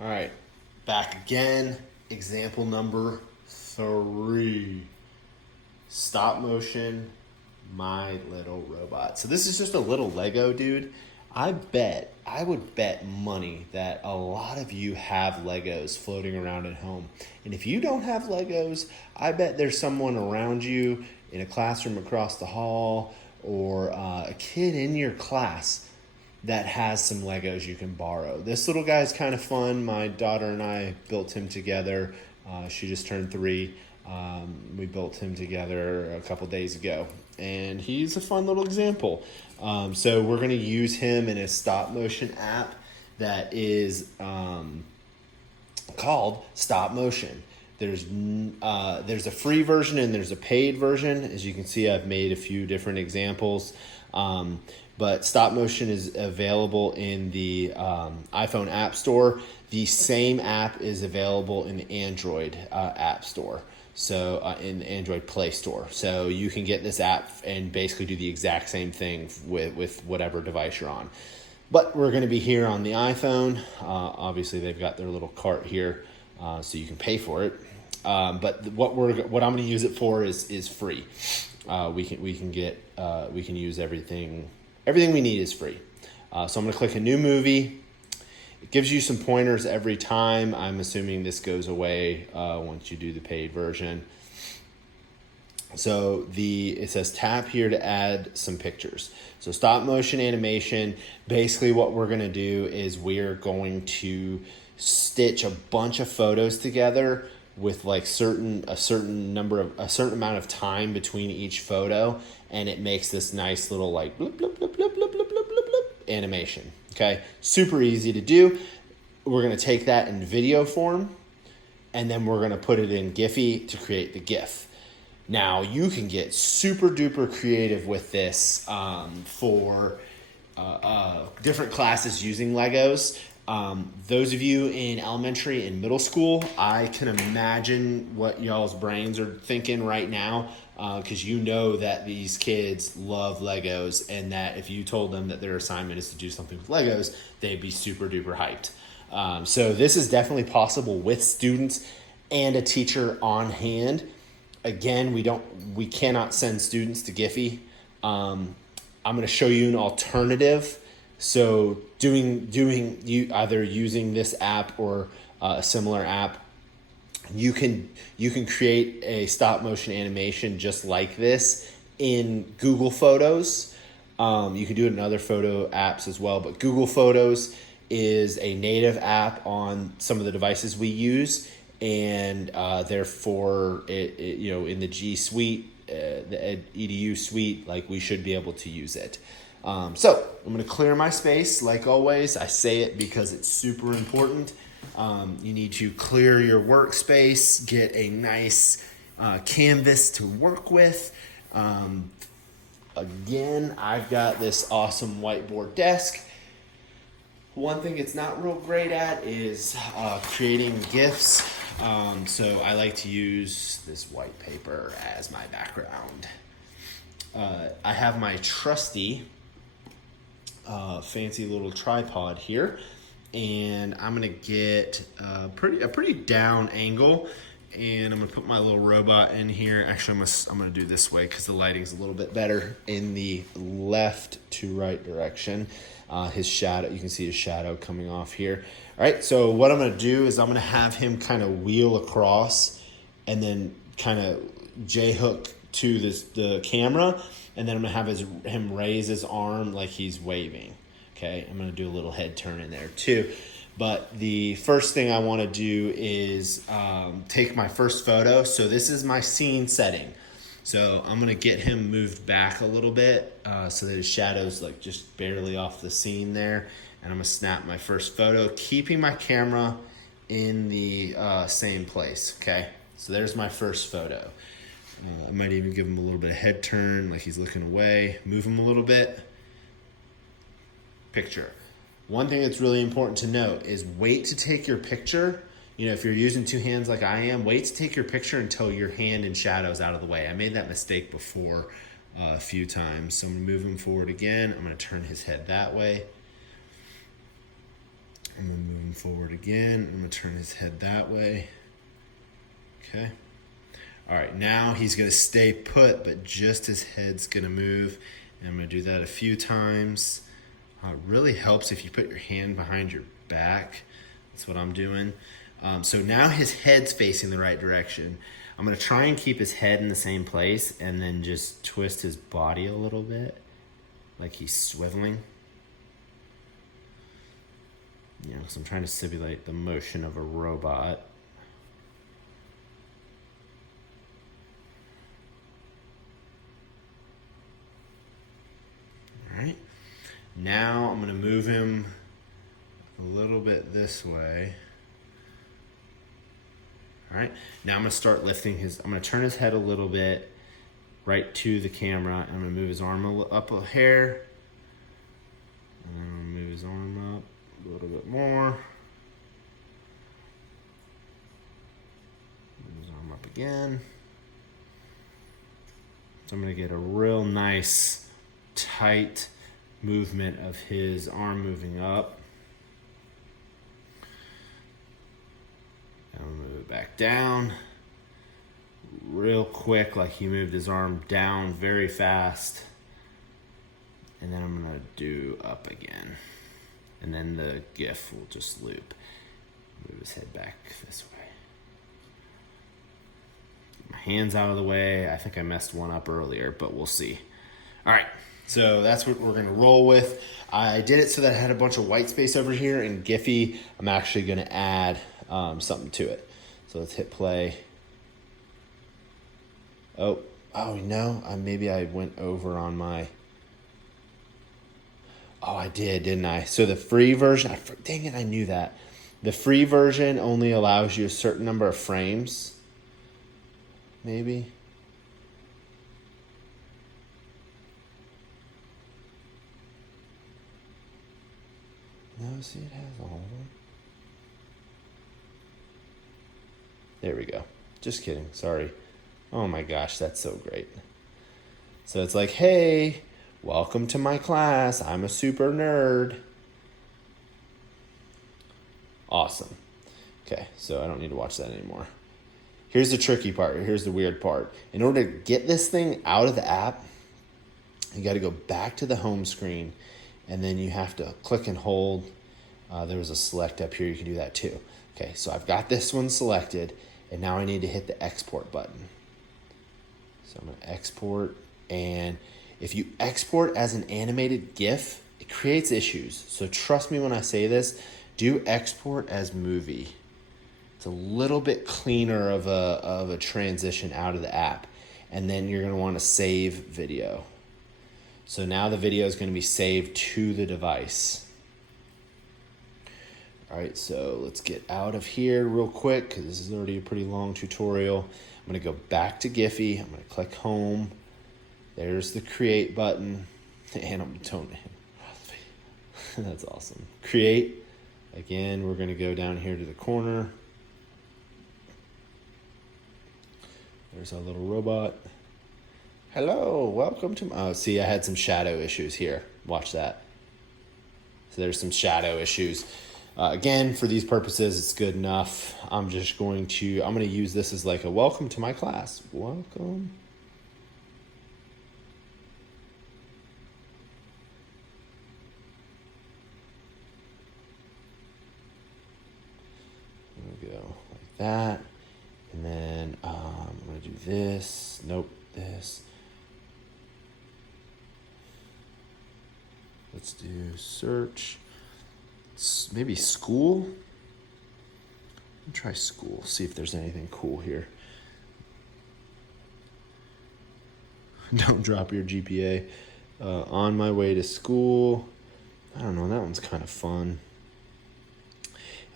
All right, back again. Example number 3. Stop motion, My Little Robot. So this is just a little Lego, dude. I would bet money that a lot of you have Legos floating around at home. And if you don't have Legos, I bet there's someone around you in a classroom across the hall or a kid in your class that has some Legos you can borrow. This little guy is kind of fun. My daughter and I built him together. She just turned 3. We built him together a couple days ago, and he's a fun little example. So we're going to use him in a stop motion app that is called Stop Motion. There's a free version and there's a paid version. As you can see, I've made a few different examples. But Stop Motion is available in the iPhone App Store. The same app is available in the Android App Store. So in the Android Play Store. So you can get this app and basically do the exact same thing with whatever device you're on. But we're going to be here on the iPhone. Obviously, they've got their little cart here, so you can pay for it. But what I'm going to use it for is free. We can use everything. Everything we need is free. So I'm going to click a new movie. It gives you some pointers every time. I'm assuming this goes away once you do the paid version. So it says tap here to add some pictures. So stop motion animation, basically what we're going to do is we're going to stitch a bunch of photos together with like a certain amount of time between each photo, and it makes this nice little like bloop, bloop, bloop, bloop, bloop, bloop, bloop, bloop, bloop animation. Okay, super easy to do. We're going to take that in video form, and then we're going to put it in Giphy to create the GIF. Now, you can get super duper creative with this for different classes using Legos. Those of you in elementary and middle school, I can imagine what y'all's brains are thinking right now, because you know that these kids love Legos, and that if you told them that their assignment is to do something with Legos, they'd be super duper hyped. So this is definitely possible with students and a teacher on hand. Again, we cannot send students to Giphy. I'm going to show you an alternative. So you either using this app or a similar app, you can create a stop motion animation just like this in Google Photos. You can do it in other photo apps as well, but Google Photos is a native app on some of the devices we use, and therefore in the G Suite, the EDU suite, like we should be able to use it. So I'm going to clear my space like always. I say it because it's super important. You need to clear your workspace, get a nice canvas to work with. Again, I've got this awesome whiteboard desk. One thing it's not real great at is creating GIFs. So I like to use this white paper as my background. I have my trusty fancy little tripod here, and I'm gonna get a pretty down angle, and I'm gonna put my little robot in here. Actually, I'm gonna do this way because the lighting's a little bit better in the left to right direction. His shadow, you can see his shadow coming off here. All right, so what I'm gonna do is I'm gonna have him kind of wheel across and then kind of J-hook to the camera, and then I'm gonna have him raise his arm like he's waving. Okay, I'm gonna do a little head turn in there too. But the first thing I wanna do is take my first photo. So this is my scene setting. So I'm gonna get him moved back a little bit so that his shadow's like just barely off the scene there. And I'm gonna snap my first photo, keeping my camera in the same place, okay? So there's my first photo. I might even give him a little bit of head turn, like he's looking away, move him a little bit. Picture. One thing that's really important to note is wait to take your picture. You know, if you're using two hands like I am, wait to take your picture until your hand and shadow's out of the way. I made that mistake before a few times. So I'm gonna move him forward again. I'm gonna turn his head that way. I'm gonna move him forward again. I'm gonna turn his head that way. Okay. All right, now he's gonna stay put, but just his head's gonna move. And I'm gonna do that a few times. It really helps if you put your hand behind your back. That's what I'm doing. So now his head's facing the right direction. I'm gonna try and keep his head in the same place and then just twist his body a little bit, like he's swiveling. You know, because I'm trying to simulate the motion of a robot. All right. Now I'm going to move him a little bit this way. All right. Now I'm going to start lifting I'm going to turn his head a little bit right to the camera. I'm going to move his arm up a hair. And then I'm going to move his arm up a little bit more. Move his arm up again. So I'm going to get a real nice, tight movement of his arm moving up. And I'll move it back down real quick, like he moved his arm down very fast. And then I'm gonna do up again. And then the GIF will just loop. Move his head back this way. Get my hands out of the way. I think I messed one up earlier, but we'll see. All right. So that's what we're going to roll with. I did it so that I had a bunch of white space over here. And Giphy, I'm actually going to add something to it. So let's hit play. Oh no. Maybe I went over on my... Oh, I did, didn't I? So the free version... Dang it, I knew that. The free version only allows you a certain number of frames. Maybe. No, see, it has all of them. There we go. Just kidding. Sorry. Oh my gosh, that's so great. So it's like, hey, welcome to my class. I'm a super nerd. Awesome. Okay, so I don't need to watch that anymore. Here's the tricky part. Here's the weird part. In order to get this thing out of the app, you got to go back to the home screen. And then you have to click and hold. There was a select up here. You can do that too. Okay, so I've got this one selected. And now I need to hit the export button. So I'm going to export. And if you export as an animated GIF, it creates issues. So trust me when I say this. Do export as movie. It's a little bit cleaner of a transition out of the app. And then you're going to want to save video. So now the video is going to be saved to the device. All right, so let's get out of here real quick because this is already a pretty long tutorial. I'm going to go back to Giphy. I'm going to click home. There's the create button. And I'm toning. That's awesome. Create. Again, we're going to go down here to the corner. There's our little robot. Hello, welcome to... Oh, see, I had some shadow issues here. Watch that. So there's some shadow issues. Again, for these purposes, it's good enough. I'm going to use this as like a welcome to my class. Welcome. There we go, like that. And then I'm going to do this. Nope, this. Let's do search. Maybe school. Let me try school. See if there's anything cool here. Don't drop your GPA. On my way to school. I don't know. That one's kind of fun.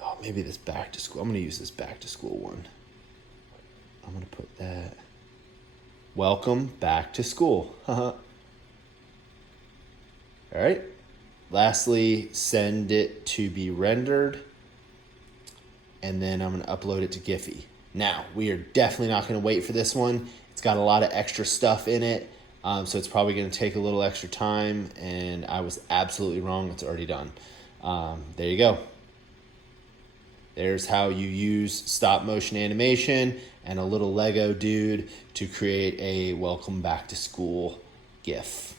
Oh, maybe this back to school. I'm going to use this back to school one. I'm going to put that. Welcome back to school. All right. Lastly, send it to be rendered. And then I'm going to upload it to Giphy. Now, we are definitely not going to wait for this one. It's got a lot of extra stuff in it. So it's probably going to take a little extra time. And I was absolutely wrong. It's already done. There you go. There's how you use stop motion animation and a little Lego dude to create a welcome back to school GIF.